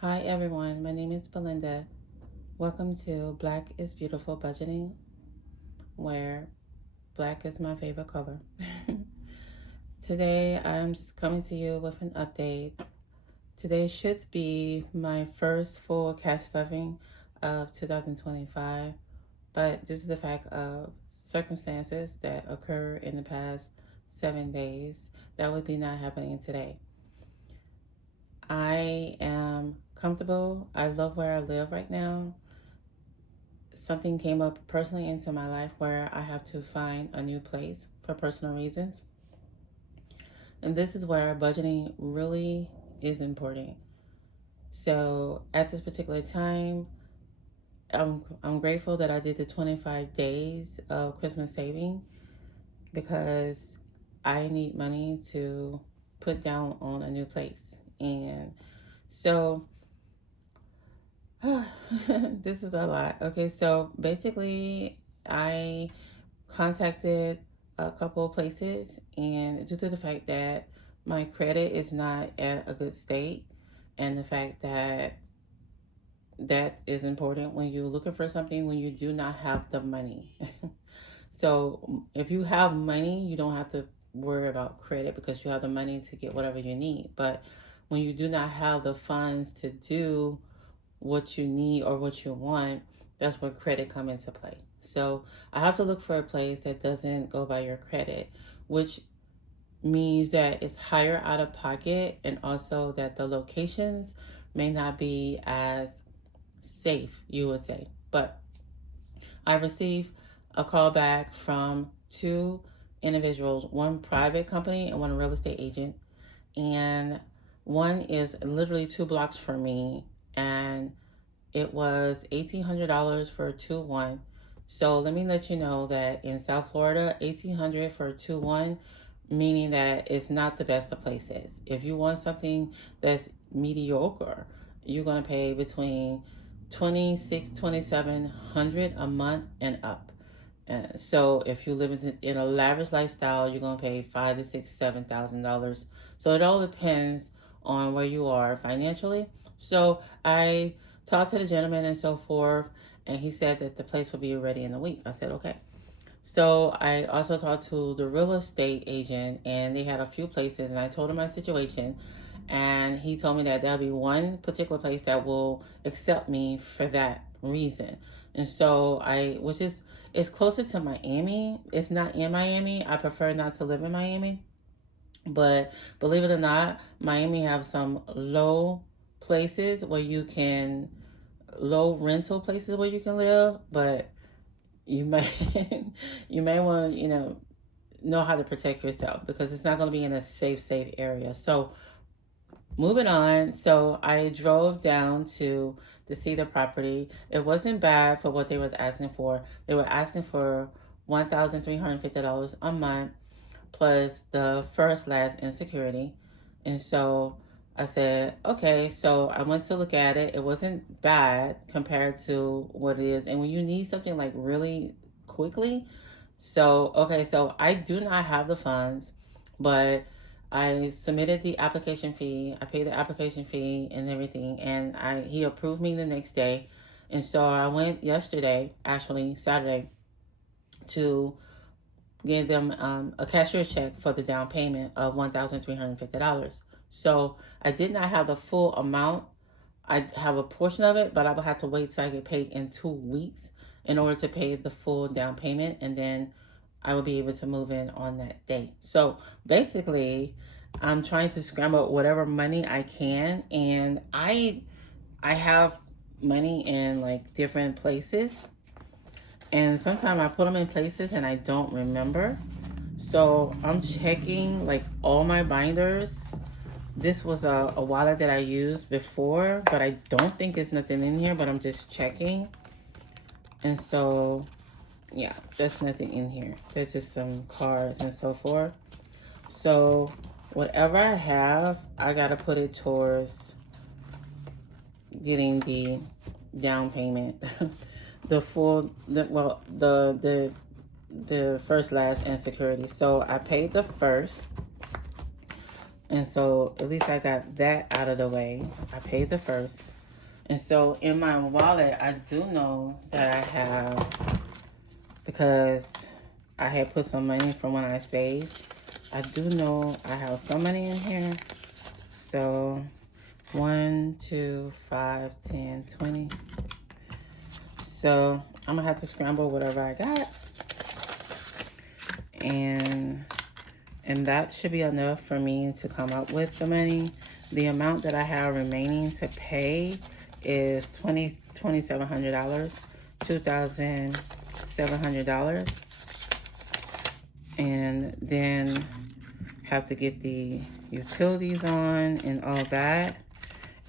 Hi everyone, my name is Belinda. Welcome to Black is Beautiful Budgeting, where black is my favorite color. Today I'm just coming to you with an update. Today should be my first full cash stuffing of 2025, but due to the fact of circumstances that occur in the past 7 days, that would be not happening today. I am comfortable. I love where I live right now. Something came up personally into my life where I have to find a new place for personal reasons. And this is where budgeting really is important. So at this particular time, I'm grateful that I did the 25 days of Christmas saving because I need money to put down on a new place. And so this is a lot. Okay, so basically, I contacted a couple of places, and due to the fact that my credit is not at a good state, and the fact that that is important when you're looking for something when you do not have the money. So if you have money, you don't have to worry about credit because you have the money to get whatever you need. But when you do not have the funds to do what you need or what you want, that's where credit come into play. So I have to look for a place that doesn't go by your credit, which means that it's higher out of pocket and also that the locations may not be as safe, you would say. But I received a call back from two individuals, one private company and one real estate agent. And one is literally 2 blocks from me, and it was $1,800 for a 2-1. So let me let you know that in South Florida, 1,800 for a 2-1, meaning that it's not the best of places. If you want something that's mediocre, you're gonna pay between 26, 2,700 a month and up. So if you live in a lavish lifestyle, you're gonna pay 5 to 6, $7,000. So it all depends on where you are financially. So I talked to the gentleman and so forth, and he said that the place will be ready in a week. I said okay. So I also talked to the real estate agent, and they had a few places, and I told him my situation, and he told me that there'll be one particular place that will accept me for that reason. And so which is it's closer to Miami. It's not in Miami. I prefer not to live in Miami, but believe it or not, Miami have some places where you can low rental places where you can live, but you may you may want to know how to protect yourself because it's not going to be in a safe area. So moving on, so I drove down to see the property. It wasn't bad for what they was asking for. They were asking for $1,350 a month plus the first, last, and security. And so I said, okay. So I went to look at it. It wasn't bad compared to what it is. And when you need something like really quickly, so okay, so I do not have the funds, but I submitted the application fee. I paid the application fee and everything, and he approved me the next day. And so I went yesterday, actually Saturday, to gave them a cashier check for the down payment of $1,350. So I did not have the full amount. I have a portion of it, but I will have to wait till I get paid in 2 weeks in order to pay the full down payment, and then I will be able to move in on that day. So basically, I'm trying to scramble whatever money I can, and I have money in like different places, and sometimes I put them in places and I don't remember. So I'm checking like all my binders. This was a wallet that I used before, but I don't think there's nothing in here, but I'm just checking. And so, yeah, there's nothing in here. There's just some cards and so forth. So whatever I have, I gotta put it towards getting the down payment. The first, last, and security. So I paid the first. And so at least I got that out of the way. I paid the first. And so in my wallet, I do know that I have, because I had put some money from when I saved. I do know I have some money in here. So 1, 2, 5, 10, 20. So I'm gonna have to scramble whatever I got. And that should be enough for me to come up with the money. The amount that I have remaining to pay is $2,700, $2,700. And then have to get the utilities on and all that.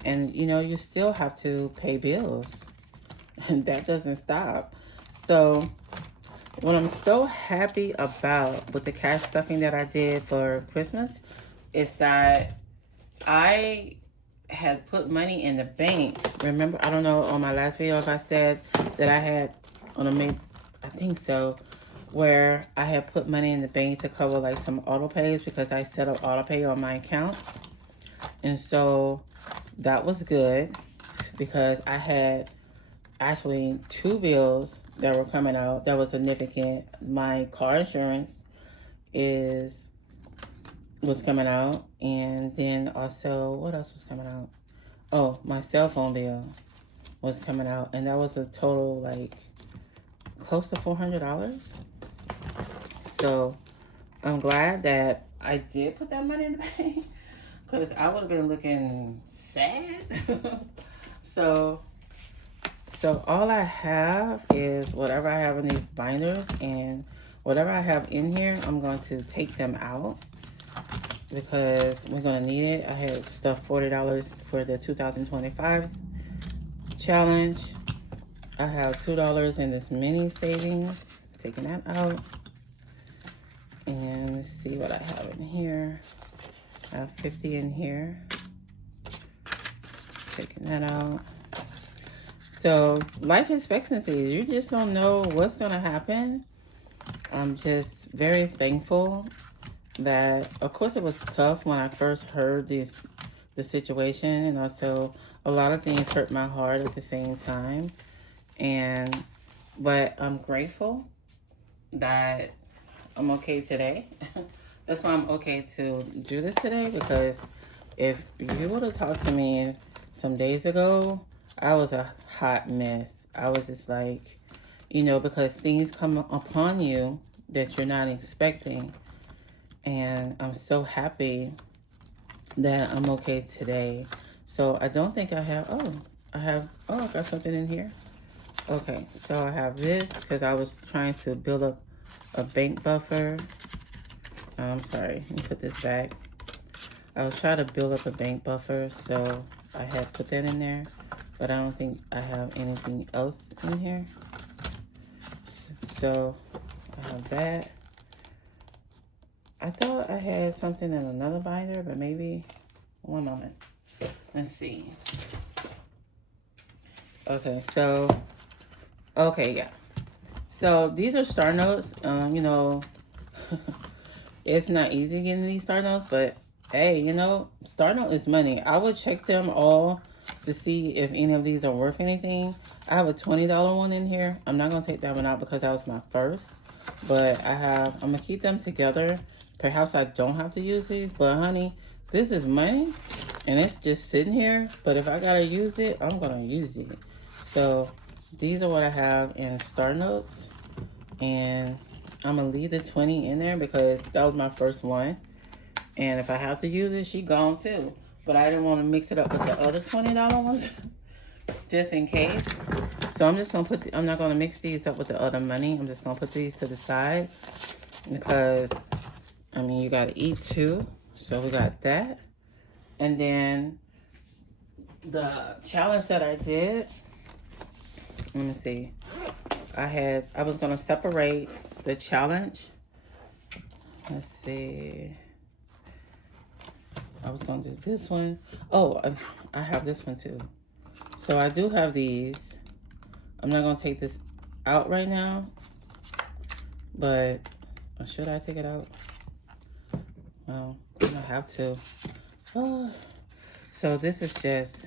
And you know, you still have to pay bills. And that doesn't stop. So what I'm so happy about with the cash stuffing that I did for Christmas is that I had put money in the bank. Remember, I don't know, on my last video if I said that I had on a May, I think so, where I had put money in the bank to cover like some auto pays because I set up auto pay on my accounts. And so that was good because I had actually 2 bills that were coming out that was significant. My car insurance was coming out, and then also what else was coming out? Oh, my cell phone bill was coming out, and that was a total like close to $400. So I'm glad that I did put that money in the bank because I would have been looking sad. So all I have is whatever I have in these binders, and whatever I have in here, I'm going to take them out because we're going to need it. I had stuff $40 for the 2025 challenge. I have $2 in this mini savings, taking that out. And let's see what I have in here. I have 50 in here, taking that out. So life expectancy, you just don't know what's going to happen. I'm just very thankful that, of course, it was tough when I first heard the situation, and also a lot of things hurt my heart at the same time. But I'm grateful that I'm okay today. That's why I'm okay to do this today, because if you would have talked to me some days ago, I was a hot mess. I was just like, you know, because things come upon you that you're not expecting. And I'm so happy that I'm okay today. So I don't think I have, I got something in here. Okay, so I have this because I was trying to build up a bank buffer. I'm sorry, let me put this back. I was trying to build up a bank buffer, so I had put that in there, but I don't think I have anything else in here. So I have that. I thought I had something in another binder, but maybe, one moment. Let's see. Okay, so, yeah. So these are star notes. You know, it's not easy getting these star notes, but hey, you know, star note is money. I would check them all to see if any of these are worth anything. I have a $20 one in here. I'm not gonna take that one out because that was my first, but I'm gonna keep them together. Perhaps I don't have to use these, but honey, this is money and it's just sitting here. But if I gotta use it, I'm gonna use it. So these are what I have in star notes, and I'm gonna leave the 20 in there because that was my first one. And if I have to use it, she gone too. But I didn't want to mix it up with the other $20 ones just in case. So I'm just gonna I'm not gonna mix these up with the other money. I'm just gonna put these to the side because, I mean, you gotta eat too. So we got that. And then the challenge that I did, let me see. I was gonna separate the challenge. Let's see. I was gonna do this one. Oh, I have this one too. So I do have these. I'm not gonna take this out right now, but should I take it out? Well, I have to. Oh. So this is just,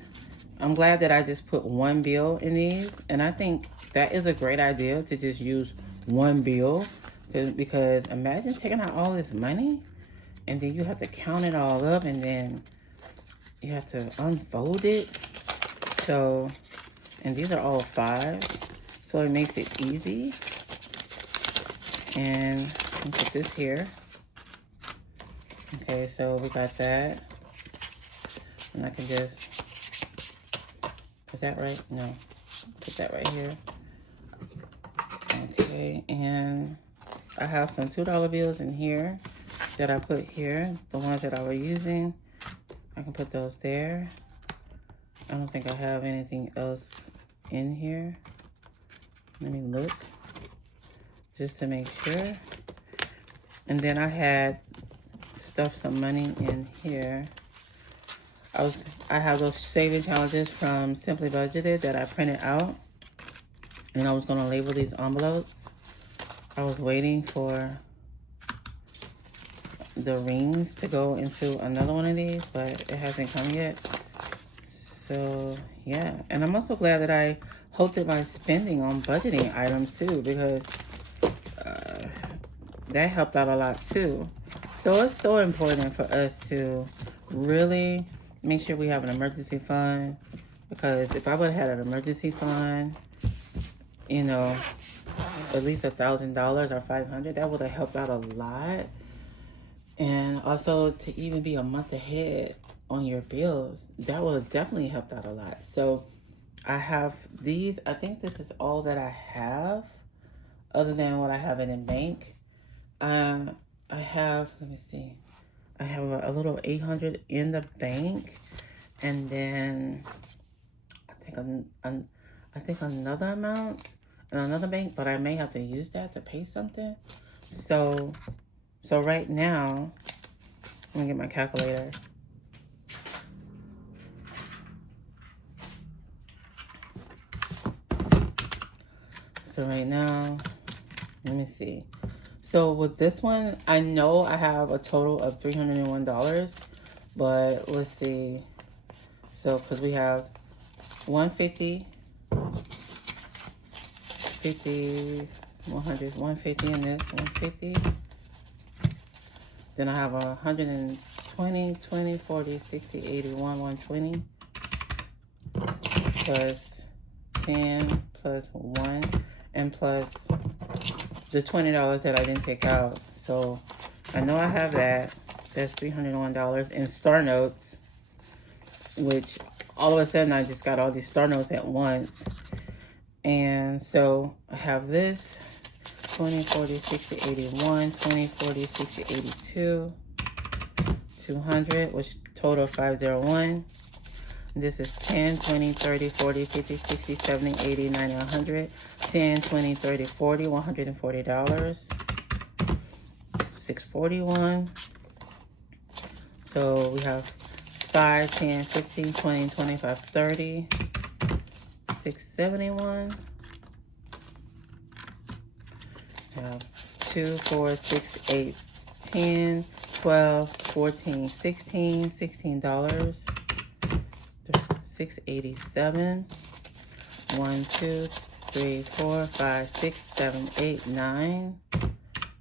I'm glad that I just put one bill in these. And I think that is a great idea to just use one bill. Because imagine taking out all this money and then you have to count it all up and then you have to unfold it. So, and these are all fives. So it makes it easy. And I'll put this here. Okay, so we got that. And I can just, is that right? No, put that right here. Okay, and I have some $2 bills in here that I put here. The ones that I was using, I can put those there. I don't think I have anything else in here. Let me look just to make sure. And then I had stuffed some money in here. I have those saving challenges from Simply Budgeted that I printed out. And I was gonna label these envelopes. I was waiting for the rings to go into another one of these, but it hasn't come yet. So yeah, and I'm also glad that I halted my spending on budgeting items too, because that helped out a lot too. So it's so important for us to really make sure we have an emergency fund, because if I would have had an emergency fund, you know, at least $1,000 or $500, that would have helped out a lot. And also to even be a month ahead on your bills, that would have definitely helped out a lot. So I have these. I think this is all that I have other than what I have in a bank. I have, let me see, I have a little 800 in the bank, and then I think another amount in another bank, but I may have to use that to pay something. So right now, let me get my calculator. So right now, let me see. So with this one, I know I have a total of $301, but let's see. So, because we have 150, 50, 100, 150 in this, 150. Then I have 120, 20, 40, 60, 81, 120. Plus 10, plus 1, and plus the $20 that I didn't take out. So I know I have that. That's $301 in Star Notes, which all of a sudden I just got all these Star Notes at once. And so I have this 20, 40, 60, 81, 20, 40, 60, 82, 200, which total 501. This is 10, 20, 30, 40, 50, 60, 70, 80, 90, 100. 10, 20, 30, 40, $140. 641. So we have 5, 10, 15, 20, 25, 30. 671. We have 2, 4, 6, 8, 10, 12, 14, 16, $16. 687. 1, 2, 3, 4, 5, 6, 7, 8, 9.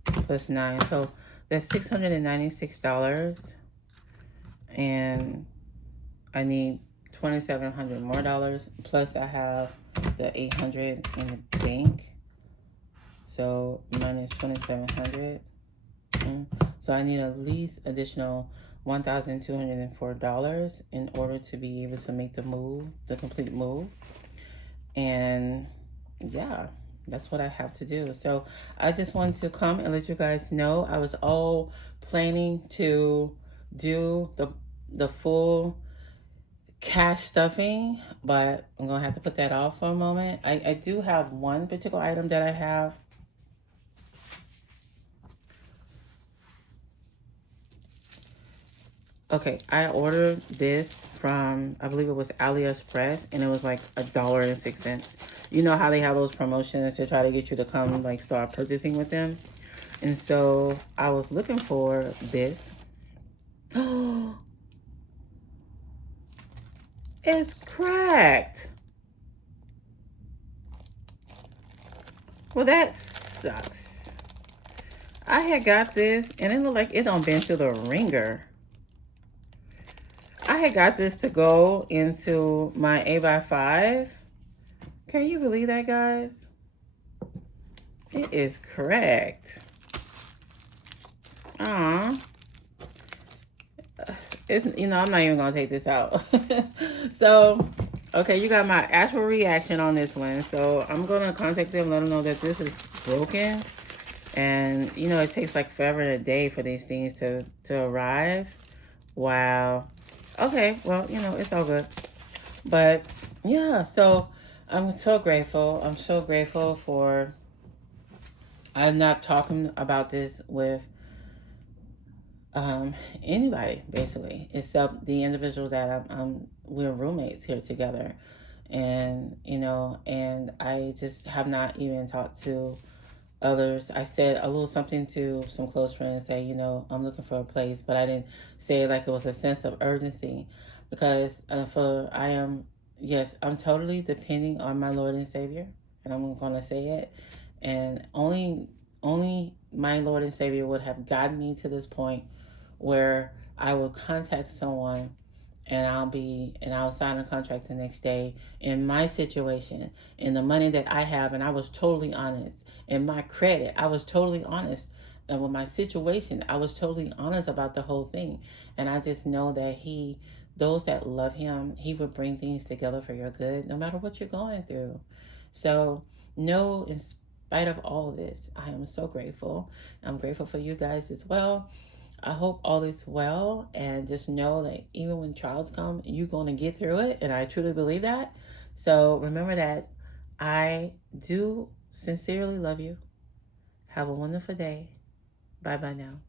Plus 9. So that's $696. And I need $2,700 more dollars. Plus I have the 800 in the bank. So minus 2,700. So I need at least additional $1,204 in order to be able to make the move, the complete move. And yeah, that's what I have to do. So I just wanted to come and let you guys know I was all planning to do the full cash stuffing, but I'm gonna have to put that off for a moment. I do have one particular item that I have. Okay, I ordered this from, I believe it was AliExpress, and it was like $1.06. You know how they have those promotions to try to get you to come like start purchasing with them. And so I was looking for this, It's cracked. Well, that sucks. I had got this and it looked like it don't bend to the ringer. I had got this to go into my 8x5. Can you believe that, guys? It is cracked. It's, I'm not even gonna take this out. So, okay, you got my actual reaction on this one. So I'm gonna contact them, let them know that this is broken, and it takes like forever and a day for these things to arrive. Wow. Okay, well, it's all good. But yeah, so I'm so grateful. I'm so grateful for. I'm not talking about this with anybody basically, except the individual that we're roommates here together, and and I just have not even talked to others. I said a little something to some close friends, say, I'm looking for a place, but I didn't say it like it was a sense of urgency, because yes, I'm totally depending on my Lord and Savior, and I'm gonna say it, and only my Lord and Savior would have gotten me to this point where I will contact someone and I'll sign a contract the next day in my situation, in the money that I have, and I was totally honest. In my credit, I was totally honest. And with my situation, I was totally honest about the whole thing. And I just know that those that love him, he will bring things together for your good, no matter what you're going through. So, no, in spite of all of this, I am so grateful. I'm grateful for you guys as well. I hope all is well, and just know that even when trials come, you're going to get through it. And I truly believe that. So remember that I do sincerely love you. Have a wonderful day. Bye bye now.